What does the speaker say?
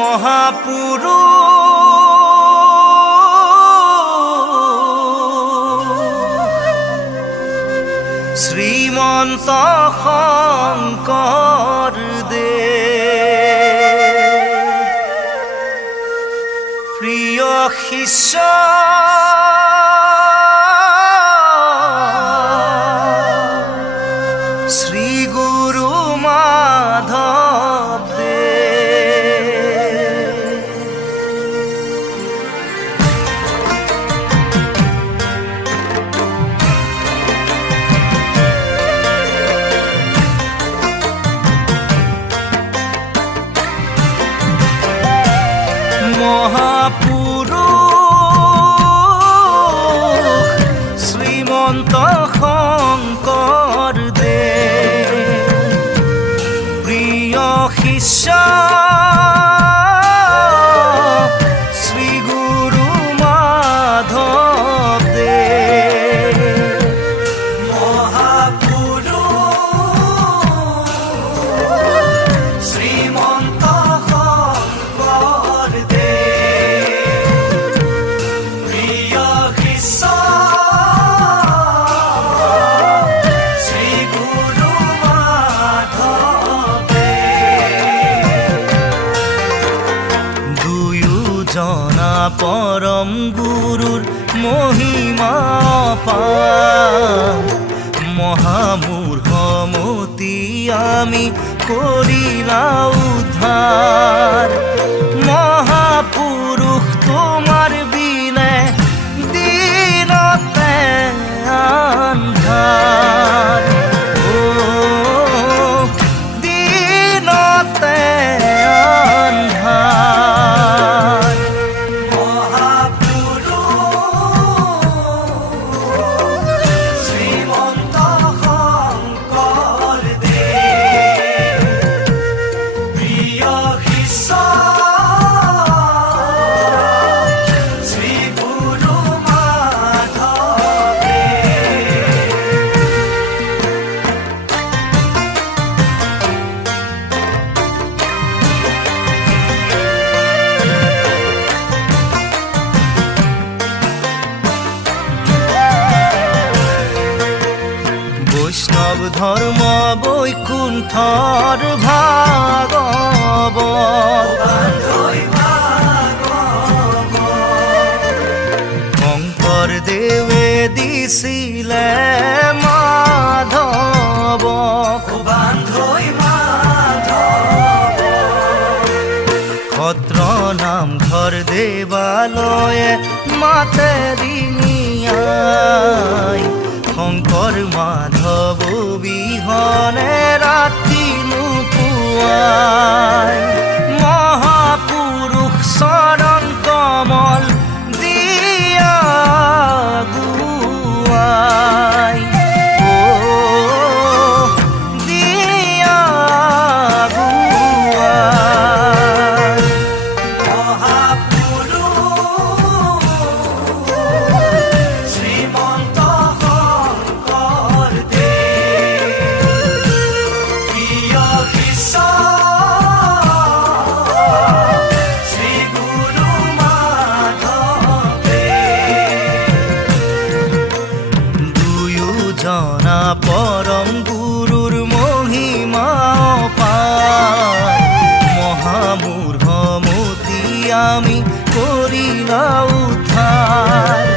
মহাপুৰুষ শ্ৰীমন্ত শংকৰদেৱ প্ৰিয় শিষ্য শ্ৰী গুৰু মাধৱদেৱ মহাপুৰুষ শ্ৰীমন্ত শংকৰদেৱ প্ৰিয় শিষ্য শ্ৰী গুৰু মাধৱদেৱ মহাপুৰুষ শ্ৰীমন্ত পৰম গুৰুৰ মহিমা অপাৰ মহামূঢ়মতি আমি কৰিলা উদ্ধাৰ মহাপুৰুষ তোমাৰ বিনে দিনতে আন্ধাৰ দিনতে আন্ধাৰ বৈষ্ণৱ ধৰ্ম বৈকুণ্ঠৰ ভাগৱত শংকৰদেৱে দিছিলে মাধৱক সত্ৰ নামঘৰ দেৱালয়ে মাতে দিনিয়াই শংকৰ মাধৱ বিহনে ৰাতি নোপোৱাই মহাপুৰুষ চৰণ কমল দিয়া গুৱাই দিয়া গুৱাই মহাপুৰুষ শ্ৰীমন্ত পৰম গুৰুৰ মহিমা অপাৰ মহামূঢ়মতি আমি কৰিলা উদ্ধাৰ